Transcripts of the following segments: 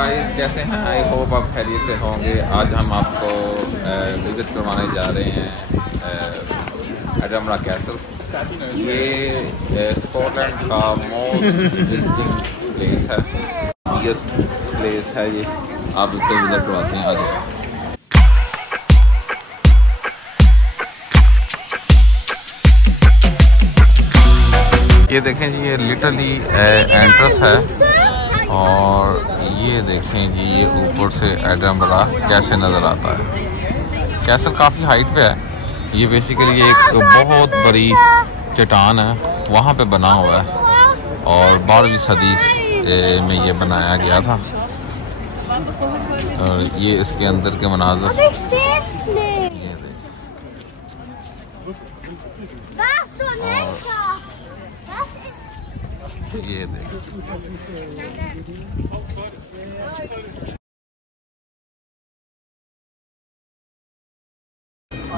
Guys कैसे हैं? I hope आप खैरियत से होंगे। आज हम आपको विज़िट करवाने जा रहे हैं एडनबरा कैसल। ये स्कॉटलैंड का मोस्ट विजिटिंग प्लेस है, बिगेस्ट प्लेस है ये। आप इसको विज़िट करवाते हैं आज। ये देखें जी, ये लिटरली एंट्रेंस है और ये देखें जी, ये ऊपर से एडनबरा कैसे नज़र आता है। कैसल काफ़ी हाइट पे है। ये बेसिकली एक बहुत बड़ी चट्टान है, वहाँ पे बना हुआ है और 12वीं सदी में ये बनाया गया था। और ये इसके अंदर के मनाज़र ये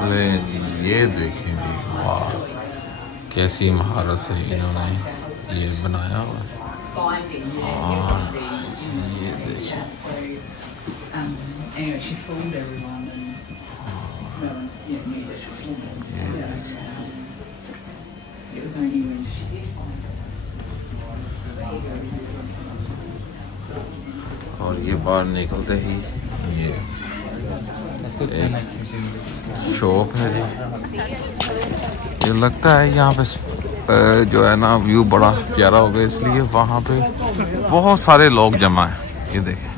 ले जी, ये देखें जी, वाह कैसी महारत से इन्होंने ये बनाया हुआ। और ये देखें, और ये बाहर निकलते ही ये शॉप है। ये लगता है यहाँ पे जो है ना व्यू बड़ा प्यारा हो गया, इसलिए वहाँ पे बहुत सारे लोग जमा हैं। ये देखें,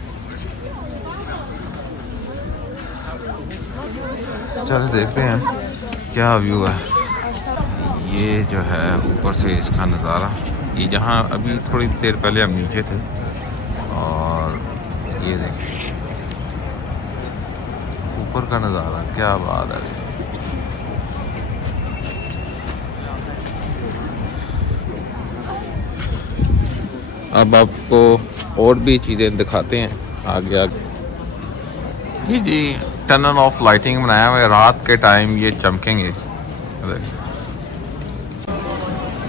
चलिए देखते हैं क्या व्यू है। ये जो है ऊपर से इसका नज़ारा, ये जहाँ अभी थोड़ी देर पहले हम नीचे थे। और ये देखें ऊपर का नज़ारा, क्या बात है। अब आपको और भी चीज़ें दिखाते हैं आगे आगे। जी टनल ऑफ लाइटिंग बनाया हुआ है, रात के टाइम ये चमकेंगे।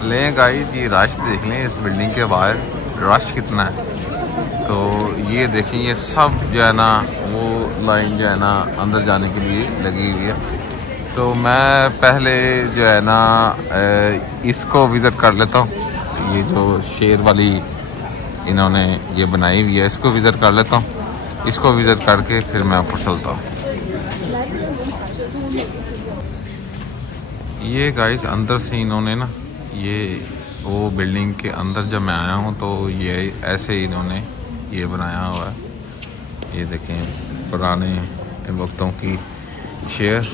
लें गाइस, ये रश देख लें इस बिल्डिंग के बाहर, रश कितना है। तो ये देखें, ये सब जो है ना वो लाइन जो है ना अंदर जाने के लिए लगी हुई है। तो मैं पहले जो है ना इसको विज़िट कर लेता हूँ। ये जो शेर वाली इन्होंने ये बनाई हुई है, इसको विज़िट कर लेता हूँ। इसको विज़िट करके फिर मैं ऊपर चलता हूँ। ये गाइस अंदर से इन्होंने ना ये वो बिल्डिंग के अंदर जब मैं आया हूँ तो ये ऐसे इन्होंने ये बनाया हुआ है। ये देखें पुराने वक्तों की चेयर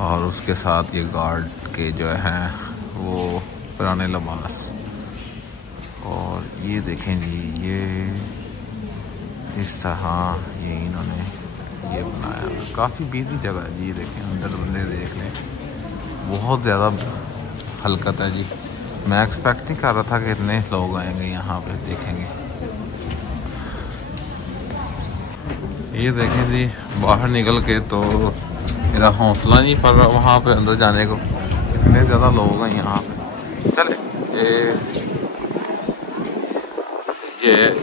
और उसके साथ ये गार्ड के जो हैं वो पुराने लिबास। और ये देखें जी, ये इस तरह ये इन्होंने ये बनाया। काफ़ी बिजी जगह है जी। ये देखें अंदर बंदे देख लें, बहुत ज़्यादा हलकत है जी। मैं एक्सपेक्ट नहीं कर रहा था कि इतने लोग आएंगे यहाँ पे देखेंगे। ये देखें जी, बाहर निकल के तो मेरा हौसला नहीं पड़ रहा वहाँ पे अंदर जाने को, इतने ज़्यादा लोग हैं यहाँ पे। चले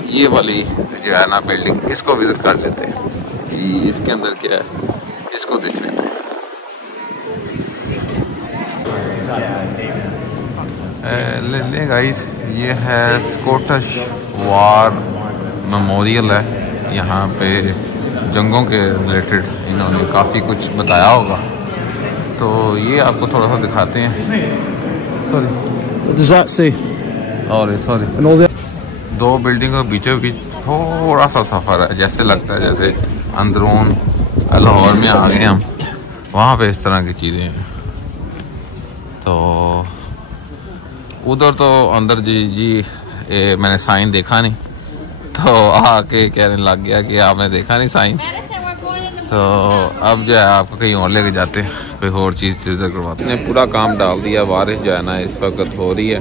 ये वाली जो है ना बिल्डिंग, इसको विज़िट कर लेते हैं कि इसके अंदर क्या है, इसको देख लेते हैं। ले गाइस, ये है स्कॉटिश वार मेमोरियल है। यहाँ पे जंगों के रिलेटेड इन्होंने काफ़ी कुछ बताया होगा, तो ये आपको थोड़ा सा दिखाते हैं। सॉरी दो बिल्डिंगों के बीचों बीच थोड़ा सा सफ़र है, जैसे लगता है जैसे अंदरून लाहौर में आ गए हम। वहाँ पे इस तरह की चीज़ें हैं। तो उधर तो अंदर जी मैंने साइन देखा नहीं, तो आके कहने लग गया कि आपने देखा नहीं साइन। तो अब जो है आपको कहीं और लेके जाते हैं, कोई और चीज़ करवाते हैं। पूरा काम डाल दिया। बारिश जो है ना इस वक्त हो रही है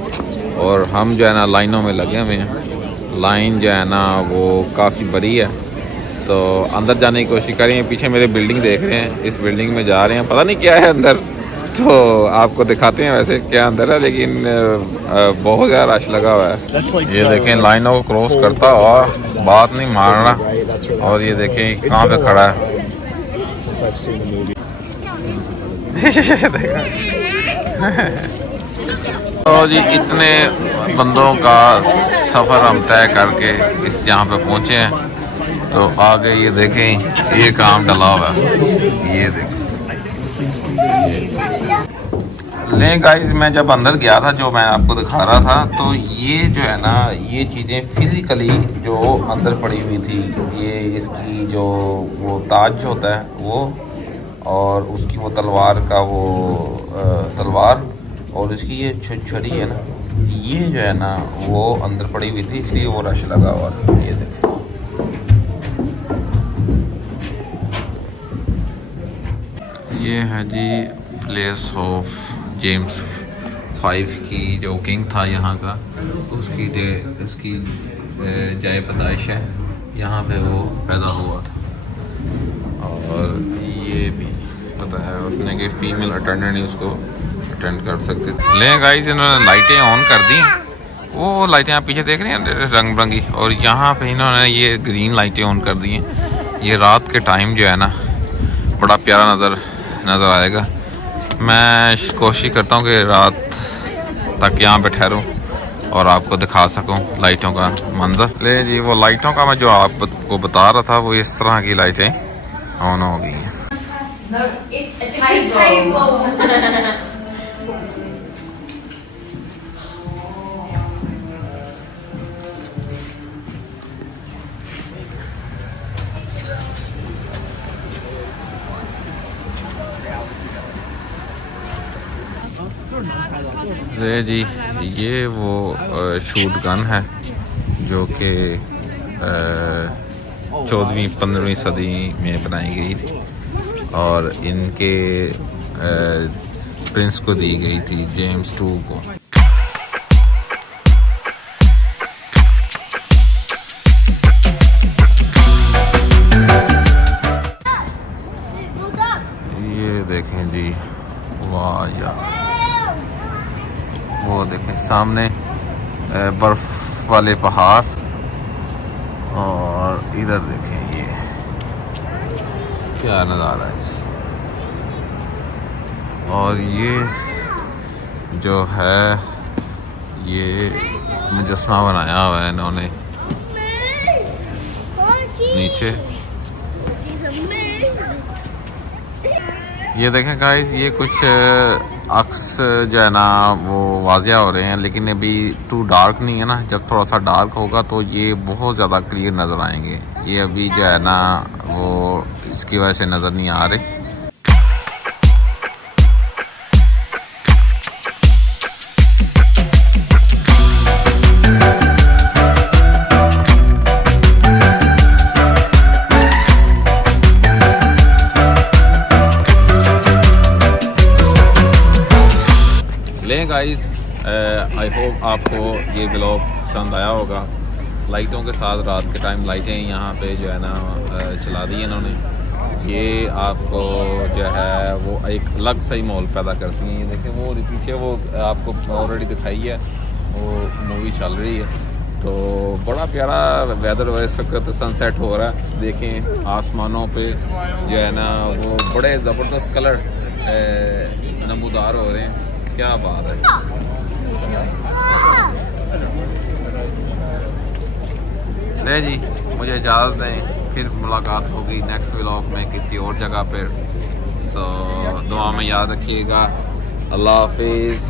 और हम जो है ना लाइनों में लगे हुए हैं। लाइन जो है ना वो काफ़ी बड़ी है, तो अंदर जाने की कोशिश करेंगे। पीछे मेरे बिल्डिंग देख रहे हैं, इस बिल्डिंग में जा रहे हैं, पता नहीं क्या है अंदर। तो आपको दिखाते हैं वैसे क्या अंदर है, लेकिन बहुत ज़्यादा रश लगा हुआ है। ये देखें लाइनों को क्रॉस करता हुआ, बात नहीं मारना। और ये देखें कहाँ पे खड़ा है। तो जी इतने बंदों का सफ़र हम तय करके इस यहाँ पे पहुँचे हैं। तो आगे ये देखें ये काम डला हुआ है, ये देखें। लेकिन गाइस मैं जब अंदर गया था, जो मैं आपको दिखा रहा था, तो ये जो है ना, ये चीज़ें फिज़िकली जो अंदर पड़ी हुई थी, ये इसकी जो वो ताज जो होता है वो, और उसकी वो तलवार का वो तलवार, और इसकी ये छड़ी है ना, ये जो है ना वो अंदर पड़ी हुई थी, इसलिए वो रश लगा हुआ था। ये देखें, ये है जी प्लेस ऑफ जेम्स 5 की जो किंग था यहाँ का, उसकी इसकी जाए पैदाइश है, यहाँ पे वो पैदा हुआ था। और ये भी पता है उसने कि फीमेल अटेंडेंट ही उसको अटेंड कर सकते थे। लेकिन गाइस इन्होंने लाइटें ऑन कर दी, वो लाइटें आप पीछे देख रहे हैं रंग बिरंगी, और यहाँ पे इन्होंने ये ग्रीन लाइटें ऑन कर दी हैं। ये रात के टाइम जो है ना बड़ा प्यारा नज़र आएगा। मैं कोशिश करता हूँ कि रात तक यहाँ पे ठहरूँ और आपको दिखा सकूँ लाइटों का मंजर। ले जी वो लाइटों का मैं जो आपको बता रहा था, वो इस तरह की लाइटें ऑन हो गई हैं। जी ये वो शूट गन है जो कि 14वीं-15वीं सदी में बनाई गई थी, और इनके प्रिंस को दी गई थी, जेम्स II को। ये देखें जी, वाह यार, वो देखें सामने बर्फ वाले पहाड़, और इधर देखें ये क्या नज़ारा है। और ये जो है ये मुजस्समा बनाया हुआ है इन्होंने नीचे। ये देखें गाइस, ये कुछ अक्स जो है ना वो वाजिया हो रहे हैं, लेकिन अभी टू डार्क नहीं है ना। जब थोड़ा सा डार्क होगा तो ये बहुत ज़्यादा क्लियर नज़र आएंगे। ये अभी जो है ना वो इसकी वजह से नज़र नहीं आ रहे। गाइस आई होप आपको ये ब्लॉग पसंद आया होगा। लाइटों के साथ रात के टाइम लाइटें यहाँ पे जो है ना चला दी इन्होंने। ये आपको जो है वो एक अलग सा ही माहौल पैदा करती हैं। ये देखें वो पीछे वो आपको ऑलरेडी दिखाई है, वो मूवी चल रही है। तो बड़ा प्यारा वेदर है इस वक्त, सनसेट हो रहा है। देखें आसमानों पे जो है ना वो बड़े ज़बरदस्त कलर नमूदार हो रहे हैं। क्या बात है। ले जी मुझे इजाज़त दें, फिर मुलाकात होगी नेक्स्ट व्लॉग में किसी और जगह पर। सो दुआ में याद रखिएगा। अल्लाह हाफिज़।